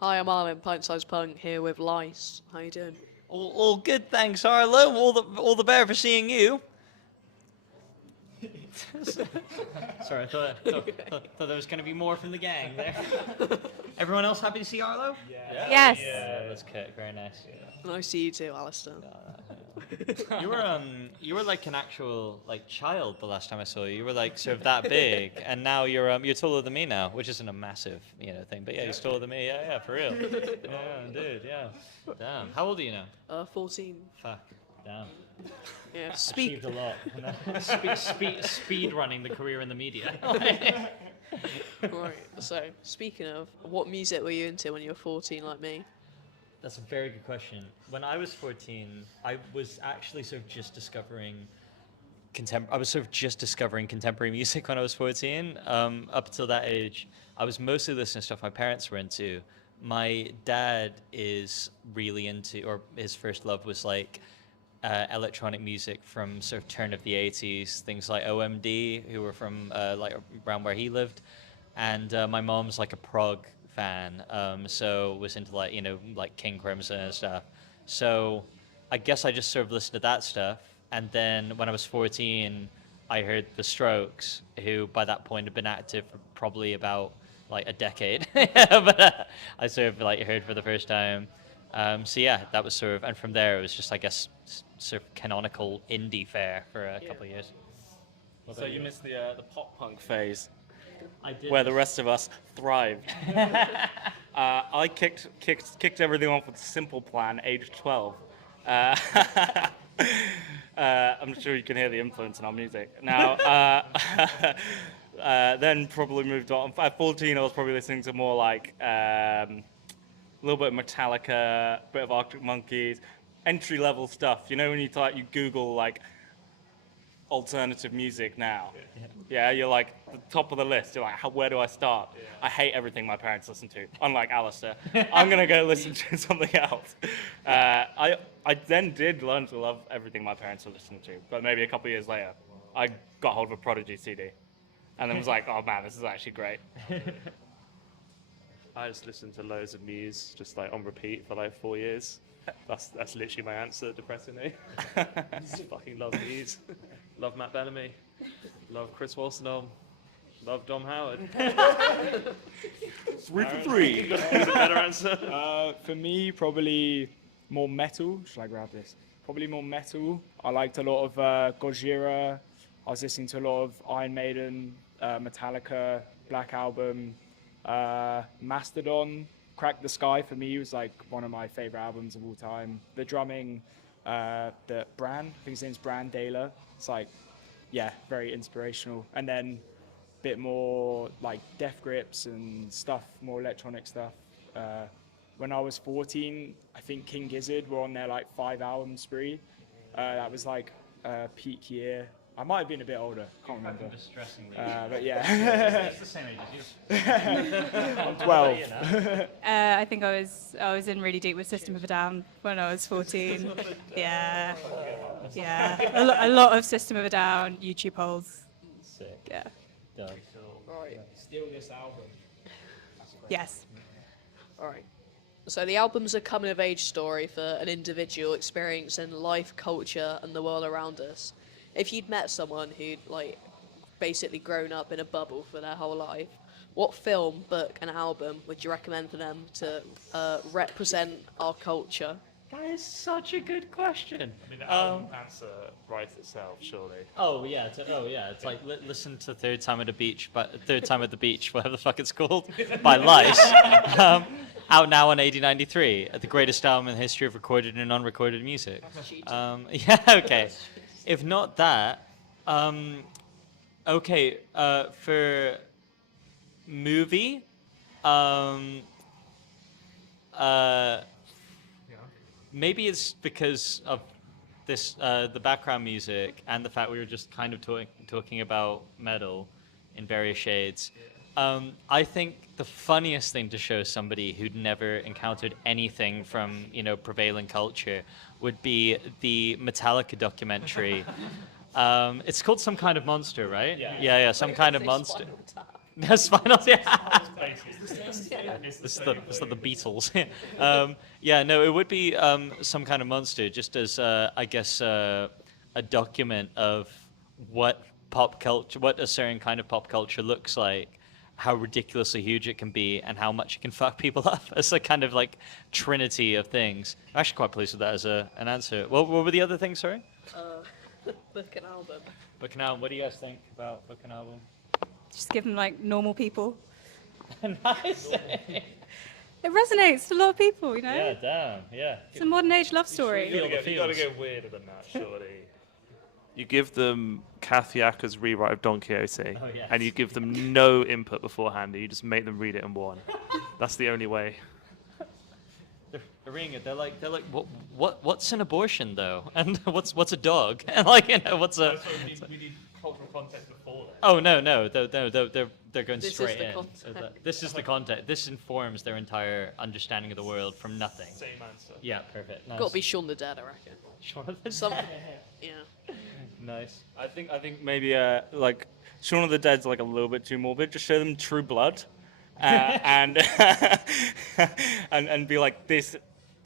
Hi, I'm Aron, pint-sized punk, here with LICE. How you doing? All good, thanks, Arlo. All the better for seeing you. Sorry, I thought there was going to be more from the gang there. Everyone else happy to see Arlo? Yes. Yeah, that's good. Very nice. Nice to see you too, Alistair. You were like an actual like child the last time I saw you. You were like sort of that big, and now you're taller than me now, which isn't a massive thing, but yeah, you're taller than me. Yeah, for real. Yeah, dude. Yeah. Damn. How old are you now? 14. Fuck. Damn. Yeah, Achieved a lot. Speed running the career in the media. Right, so, speaking of, what music were you into when you were 14 like me? That's a very good question. When I was 14, I was actually sort of just discovering contemporary music when I was 14. Up until that age, I was mostly listening to stuff my parents were into. My dad is really into, or his first love was like electronic music from sort of turn of the 80s, things like OMD, who were from like around where he lived. And my mom's like a prog fan, so was into like like King Crimson and stuff. So I guess I just sort of listened to that stuff, and then when I was 14, I heard the Strokes, who by that point had been active for probably about like a decade. But I sort of like heard for the first time. So yeah, that was sort of, and from there it was just I guess sort of canonical indie fare for a couple of years. So you missed the pop punk phase, I did. where the rest of us thrived. I kicked everything off with Simple Plan, age 12. I'm sure you can hear the influence in our music. Now, then probably moved on. At 14, I was probably listening to more like a little bit of Metallica, a bit of Arctic Monkeys, entry-level stuff. You know when you Google like alternative music now. Yeah, you're like the top of the list. You're like, where do I start? Yeah. I hate everything my parents listen to. Unlike Alistair, I'm gonna go listen to something else. I then did learn to love everything my parents were listening to, but maybe a couple of years later, I got hold of a Prodigy CD, and then was like, oh man, this is actually great. I just listened to loads of Muse, just like on repeat for like 4 years. That's literally my answer, depressingly. Just fucking love Muse. Love Matt Bellamy. Love Chris Wolstenholme. Love Dom Howard. 3 for 3. Who's a better answer? For me, probably more metal. Should I grab this? Probably more metal. I liked a lot of Gojira. I was listening to a lot of Iron Maiden, Metallica, Black Album, Mastodon. Crack the Sky for me was like one of my favorite albums of all time. The drumming, the Bran, I think his name's Bran Daler. It's like, yeah, very inspirational. And then a bit more like Death Grips and stuff, more electronic stuff. When I was 14, I think King Gizzard were on their like 5-album spree. That was like peak year. I might have been a bit older, can't remember. But yeah. It's the same age as you. I'm 12. I think I was in really deep with System of a Down when I was 14. Yeah. A lot of System of a Down, YouTube holes. Sick. Yeah. Done. Right, Still this album. Yes. alright. So the album's a coming-of-age story for an individual experiencing life, culture, and the world around us. If you'd met someone who'd like basically grown up in a bubble for their whole life, what film, book, and album would you recommend for them to represent our culture? That is such a good question. I mean, the album answer writes itself, surely. Oh yeah, it's like listen to Third Time at the Beach, whatever the fuck it's called, by LICE. Out now on 8093, the greatest album in the history of recorded and unrecorded music. Yeah, okay. If not that, okay, for movie, maybe it's because of this, the background music and the fact we were just kind of talking about metal in various shades. I think the funniest thing to show somebody who'd never encountered anything from, prevailing culture would be the Metallica documentary. It's called Some Kind of Monster, right? Yeah, Some Kind of Monster. Spinal, yeah. This is the Beatles. Yeah, no, it would be some kind of monster, just as I guess a document of what pop culture, what a certain kind of pop culture looks like, how ridiculously huge it can be, and how much it can fuck people up. It's a kind of like trinity of things. I'm actually quite pleased with that as an answer. What were the other things? Sorry. Book an album. Book an album. What do you guys think about book an album? Just give them like normal people. Nice. It resonates with a lot of people, you know? Yeah, damn. Yeah. It's a modern age love story. You gotta go weirder than that, surely. You give them Kathy Acker's rewrite of Don Quixote, Oh, yes. and you give them no input beforehand, and you just make them read it in one. That's the only way. They're reading it. They're like, what's an abortion though? And what's a dog? And like, what's a? We need cultural context before that. Oh no, they're going This is straight the in. context. This is the context. This informs their entire understanding of the world from nothing. Same answer. Yeah, perfect. Nice. Got to be Shaun the Dead, I reckon. Jonathan. Some, yeah. Nice. I think maybe like Shaun of the Dead's like a little bit too morbid. Just show them True Blood, and and be like this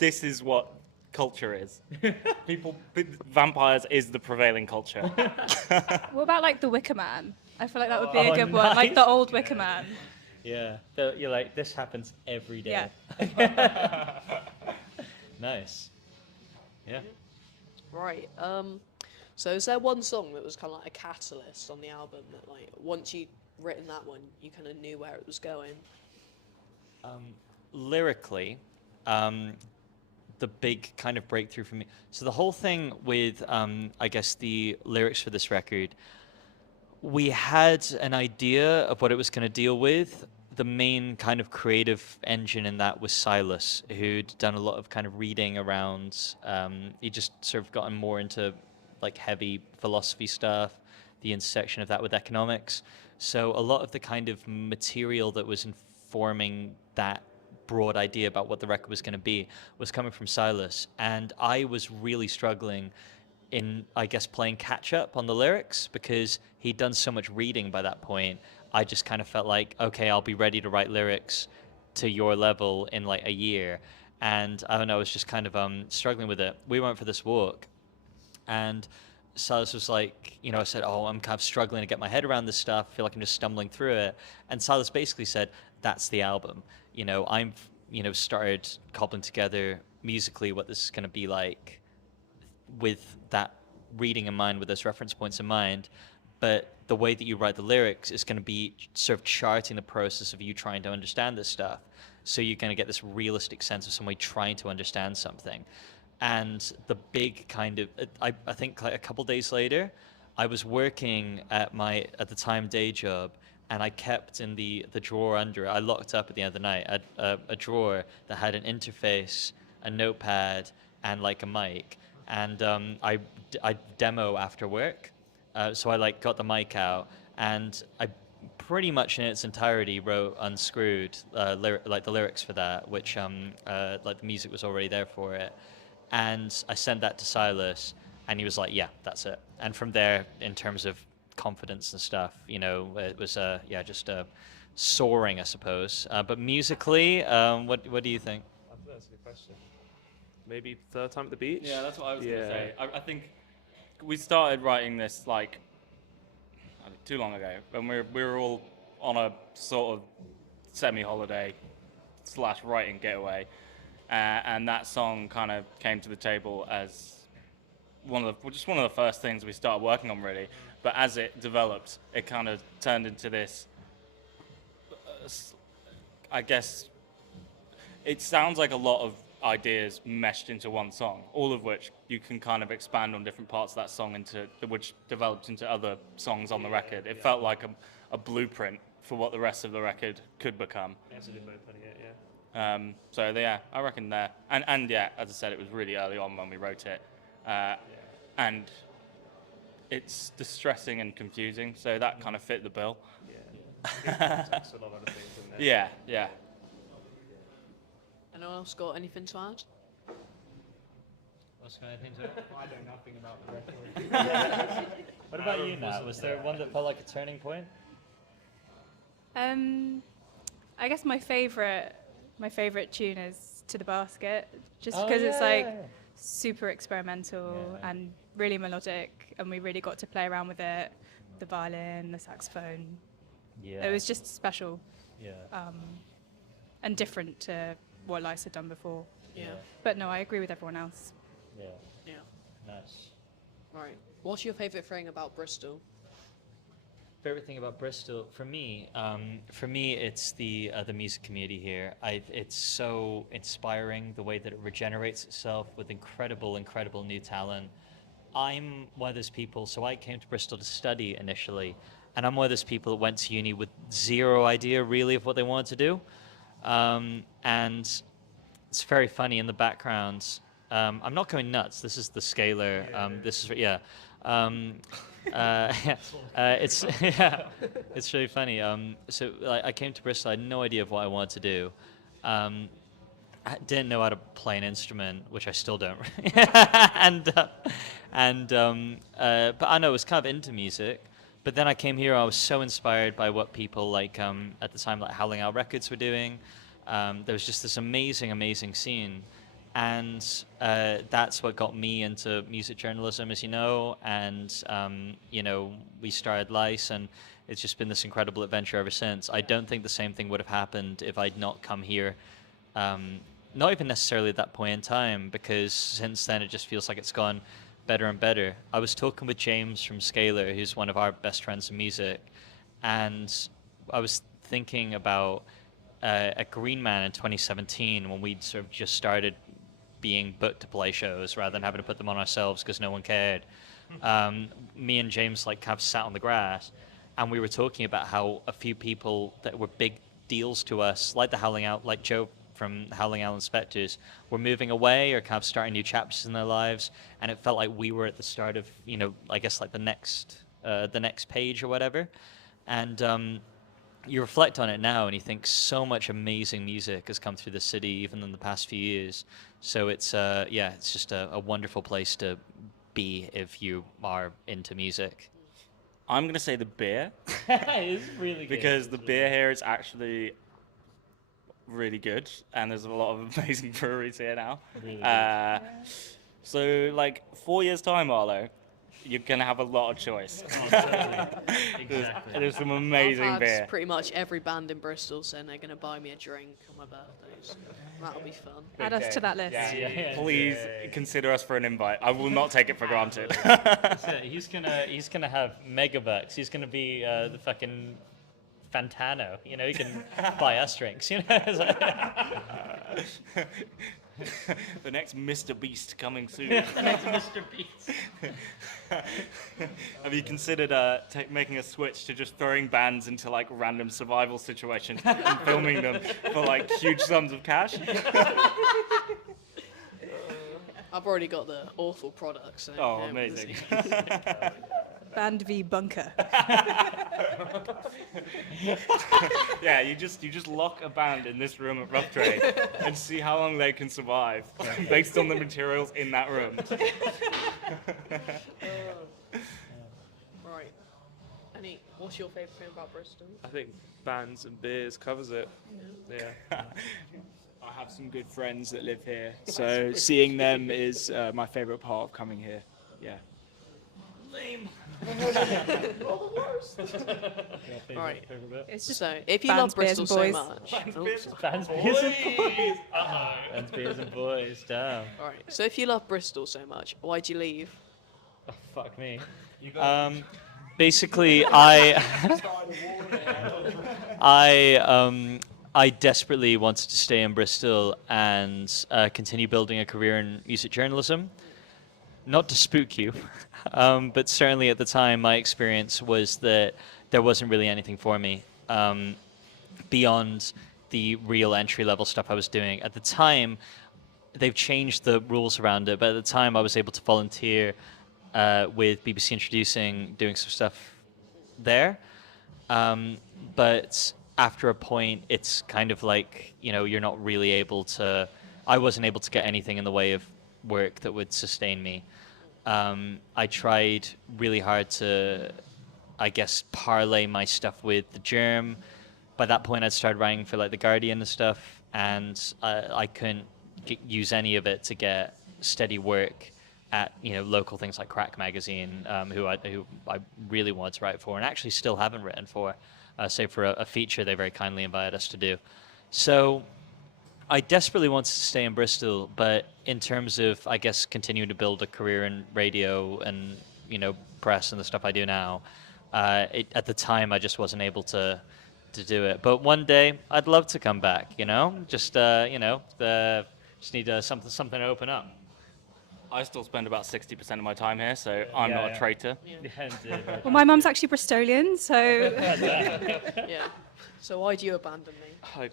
is what culture is. Vampires is the prevailing culture. What about like the Wicker Man? I feel like that would be a good one, like the old Wicker Man. Yeah. You're like, this happens every day. Yeah. Nice. Yeah. Right. So is there one song that was kind of like a catalyst on the album that, like, once you'd written that one, you kind of knew where it was going? Lyrically, the big kind of breakthrough for me. So the whole thing with, I guess, the lyrics for this record, we had an idea of what it was going to deal with. The main kind of creative engine in that was Silas, who'd done a lot of kind of reading around. He just sort of gotten more into like heavy philosophy stuff, the intersection of that with economics. So a lot of the kind of material that was informing that broad idea about what the record was going to be was coming from Silas. And I was really struggling in, I guess, playing catch up on the lyrics because he'd done so much reading by that point. I just kind of felt like, okay, I'll be ready to write lyrics to your level in like a year. And I don't know, I was just kind of struggling with it. We went for this walk, and Silas was like, you know, I said, oh, I'm kind of struggling to get my head around this stuff. I feel like I'm just stumbling through it. And Silas basically said, that's the album. You know, started cobbling together musically what this is going to be like with that reading in mind, with those reference points in mind. But the way that you write the lyrics is going to be sort of charting the process of you trying to understand this stuff. So you're going to get this realistic sense of somebody trying to understand something. And the big kind of, I think like a couple days later, I was working at the time, day job, and I kept in the drawer under it. I locked up at the end of the night a drawer that had an interface, a notepad, and like a mic. And I demo after work. So I like got the mic out, and I pretty much in its entirety wrote Unscrewed, like the lyrics for that, which like the music was already there for it. And I sent that to Silas, and he was like, yeah, that's it. And from there, in terms of confidence and stuff, you know, it was just soaring, I suppose. But musically, what do you think? I think that's a good question. Maybe Third Time at the Beach? Yeah, that's what I was going to say. I think we started writing this like too long ago when we were all on a sort of semi-holiday / writing getaway, and that song kind of came to the table as one of the first things we started working on, really. But as it developed, it kind of turned into this. I guess it sounds like a lot of ideas meshed into one song, all of which you can kind of expand on different parts of that song which developed into other songs on the record. It felt like a blueprint for what the rest of the record could become. Absolutely putting it, yeah. So yeah, I reckon there. And yeah, as I said, it was really early on when we wrote it. And it's distressing and confusing, so that kind of fit the bill. Yeah. Context a lot of other things, isn't it? Yeah. Anyone else got anything to add? I know nothing about the record. What about you, Nat? Was there one that felt like a turning point? I I guess my favorite tune is To the Basket, just Oh, because it's like yeah. super experimental Yeah. and really melodic, and we really got to play around with it, the violin, the saxophone. Yeah. It was just special Yeah. and different to what LICE had done before. Yeah. But no, I agree with everyone else. Yeah. Yeah. Nice. Right. What's your favourite thing about Bristol? Favorite thing about Bristol for me, it's the music community here. It's so inspiring the way that it regenerates itself with incredible new talent. I'm one of those people. So I came to Bristol to study initially, and I'm one of those people that went to uni with zero idea really of what they wanted to do. And it's very funny in the background. I'm not going nuts. This is the scalar. This is yeah. It's it's really funny. So I came to Bristol. I had no idea of what I wanted to do. I didn't know how to play an instrument, which I still don't. But I know I was kind of into music. But then I came here. I was so inspired by what people like at the time, like Howling Out Records were doing. There was just this amazing scene. And that's what got me into music journalism, as you know. And, we started LICE, and it's just been this incredible adventure ever since. I don't think the same thing would have happened if I'd not come here. Not even necessarily at that point in time, because since then it just feels like it's gone better and better. I was talking with James from Scalar, who's one of our best friends in music, and I was thinking about at Green Man in 2017, when we'd sort of just started being booked to play shows rather than having to put them on ourselves because no one cared. Me and James kind of sat on the grass, and we were talking about how a few people that were big deals to us, like the Howling Out, like Joe from Howling Out Inspectors, were moving away or kind of starting new chapters in their lives, and it felt like we were at the start of, I guess like the next page or whatever. And you reflect on it now and you think so much amazing music has come through the city even in the past few years. So it's it's just a wonderful place to be if you are into music. I'm going to say the beer. It's really good. Because the beer here is actually really good, and there's a lot of amazing breweries here now. Really So, 4 years' time, Arlo, you're going to have a lot of choice. Exactly. There's some amazing I've had beer. pretty much every band in Bristol saying they're going to buy me a drink on my birthday, so that'll be fun. Add us to that list. Yeah. Please consider us for an invite. I will not take it for granted. So he's gonna have megabucks. He's gonna be the fucking Fantano. He can buy us drinks. It's like- The next Mr. Beast coming soon. the next Mr. Beast. Have you considered making a switch to just throwing bands into random survival situations and filming them for huge sums of cash? I've already got the awful products. So, Oh, yeah, amazing. Band v Bunker. Yeah, you just lock a band in this room at Rough Trade and see how long they can survive based on the materials in that room. Right. Annie, what's your favourite thing about Bristol? I think bands and beers covers it. Yeah. I have some good friends that live here, so seeing them is my favourite part of coming here. Yeah. Right. It's just So, if you bands, love Bristol so beers, and much, Fans, beers, and boys. Fans, beers, and boys. Damn. Alright, so if you love Bristol so much, why'd you leave? Oh, fuck me. Basically, I desperately wanted to stay in Bristol and continue building a career in music journalism. Not to spook you, but certainly at the time, my experience was that there wasn't really anything for me beyond the real entry-level stuff I was doing. At the time, they've changed the rules around it, but at the time, I was able to volunteer with BBC Introducing, doing some stuff there. But after a point, it's kind of like, you're not really able to... I wasn't able to get anything in the way of work that would sustain me. I tried really hard to, I guess, parlay my stuff with the Germ, by that point, I'd started writing for like the Guardian and stuff, and I couldn't use any of it to get steady work at local things like Crack Magazine, who I really wanted to write for, and actually still haven't written for, save for a feature they very kindly invited us to do. So I desperately wanted to stay in Bristol, but in terms of, I guess, continuing to build a career in radio and press and the stuff I do now, at the time I just wasn't able to do it. But one day I'd love to come back. Just need something to open up. I still spend about 60% of my time here, so I'm not a traitor. Well, my mum's actually Bristolian, so Yeah. So why do you abandon me? I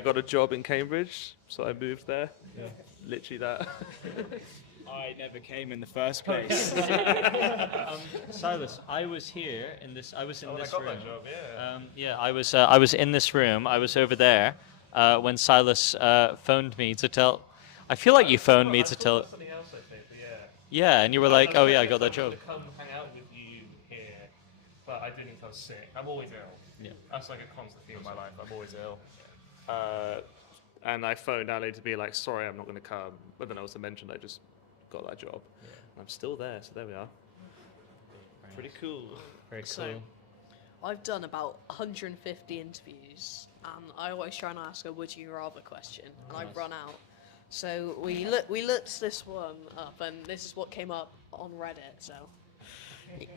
got a job in Cambridge, so I moved there. Literally that. I never came in the first place. Silas, I was here in this. I was in this room. that job, I was in this room. I was over there when Silas phoned me to tell. I feel like you phoned me to tell. Something else, I think, but yeah. Yeah, and you were like, "Oh yeah, I got that job." To come hang out with you here, but I didn't. I was sick. I'm always ill. Yeah. That's like a constant theme of my life. I'm always ill. And I phoned Ali to be like, "Sorry, I'm not going to come." But then I also mentioned I just got that job. Yeah. I'm still there, so there we are. Pretty cool. Very cool. So, I've done about 150 interviews, and I always try and ask a "Would you rather" question, and I've run out. So we looked this one up, and this is what came up on Reddit. So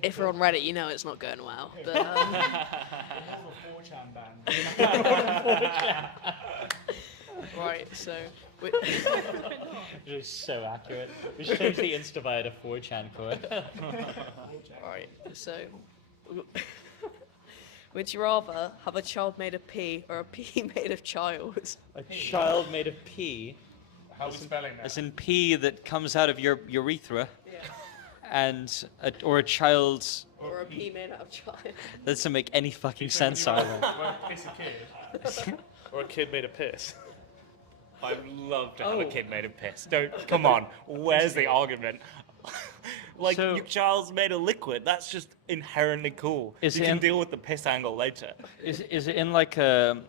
if you're on Reddit, you know it's not going well. But, right, so It was so accurate. We should change the Insta bio to 4chan core. right, so would you rather have a child made of pee or a pee made of child? A child made of pee. How are we spelling that? As in pee that comes out of your urethra, and or a child's. Or a pee made out of child? That doesn't make any fucking sense either. Well, piss a kid. Or a kid made of piss. I'd love to have a kid made of piss. Come on, where's the argument? Like, So- your child's made of liquid. That's just inherently cool. Is You it can in- deal with the piss angle later. Is it in like a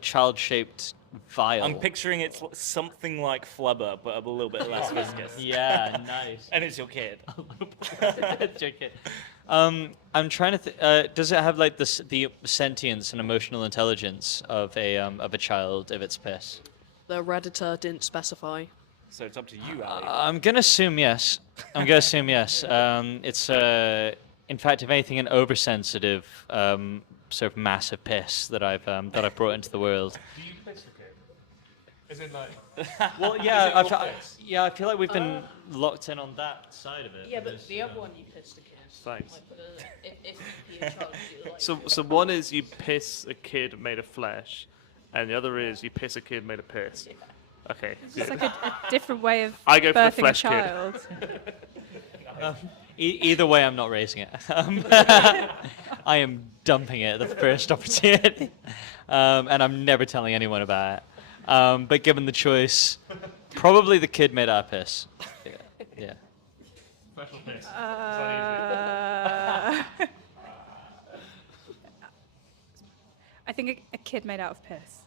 child-shaped vial? I'm picturing it's something like flubber, but a little bit less viscous. Yeah, nice. And it's your kid. It's your kid. I'm trying to. Does it have like the sentience and emotional intelligence of a child if it's piss? The Redditor didn't specify. So it's up to you, Ali. I'm gonna assume yes. It's in fact, if anything, an oversensitive sort of massive piss that I've brought into the world. Do you piss a kid? Is it like... Well, Is yeah, it I your piss? I feel like we've been locked in on that side of it. Yeah, but There's, the other one you pissed a kid. Thanks. Like, if you pee a child, you like. So one is you piss a kid made of flesh, and the other is you piss a kid made of piss. Okay. it's good. like a different way of I go for the birthing a flesh kid. child. Either way, I'm not raising it. I am dumping it at the first opportunity, and I'm never telling anyone about it. But given the choice, probably the kid made out of piss. Yeah. Special piss. I think a kid made out of piss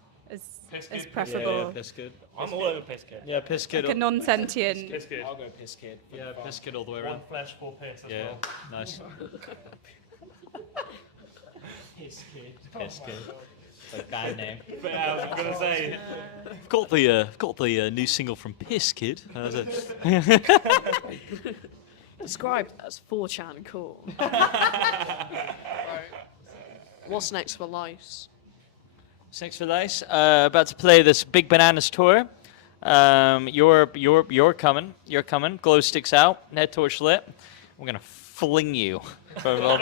Piss is kid? preferable. piss kid. I'm all over piss kid. Yeah, piss kid. Like a non-sentient. Piss kid. I'll go piss kid. Yeah, piss kid all the way One around. flesh, four piss as Yeah, well. nice. Piss kid. Piss kid. It's a bad name. But I was going to say, I've got the new single from Piss Kid. Described as 4chan cool. Right. What's next for LICE? Thanks for LICE. About to play this Big Bananas tour. You're coming. You're coming. Glow sticks out. Head torch lit. We're gonna fling you. I'm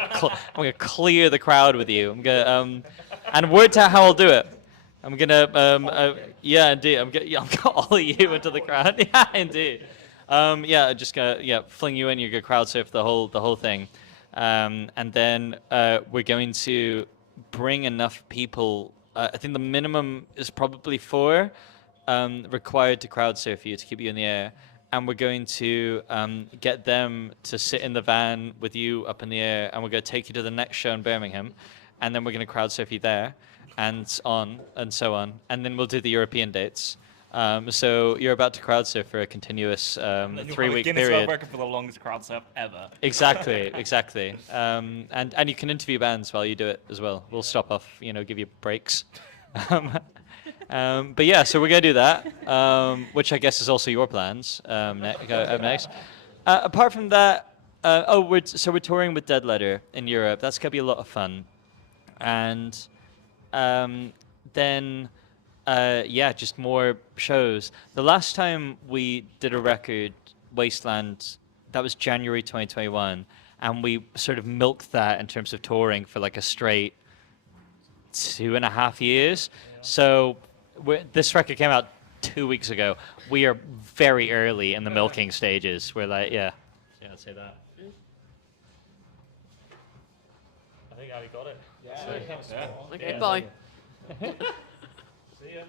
gonna clear the crowd with you. I'm gonna and word to how I'll do it. I'm gonna yeah, indeed. I'm gonna ollie you into the crowd. Yeah, indeed. Yeah, just gonna fling you in. You're gonna crowd surf the whole thing, and then we're going to bring enough people. I think the minimum is probably 4 required to crowd surf you to keep you in the air, and we're going to get them to sit in the van with you up in the air, and we're going to take you to the next show in Birmingham, and then we're going to crowd surf you there, and on and so on, and then we'll do the European dates. So you're about to crowd surf for a continuous 3-week Guinness World period. Record for the longest crowd surf ever. Exactly. And you can interview bands while you do it as well. We'll stop off, give you breaks. But yeah, so we're gonna do that, which I guess is also your plans. Next. Apart from that, we're touring with Dead Letter in Europe. That's gonna be a lot of fun, and then. Just more shows. The last time we did a record, Wasteland, that was January 2021, and we sort of milked that in terms of touring for like a straight 2.5 years. So this record came out 2 weeks ago. We are very early in the milking stages. We're like, yeah, I'd say that. I think Ali got it. Yeah. Okay, bye. See ya.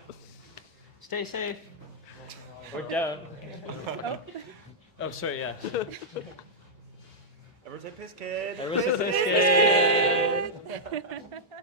Stay safe. We're down. Oh, sorry, yeah. Everyone say piss kid. Everyone say piss kid.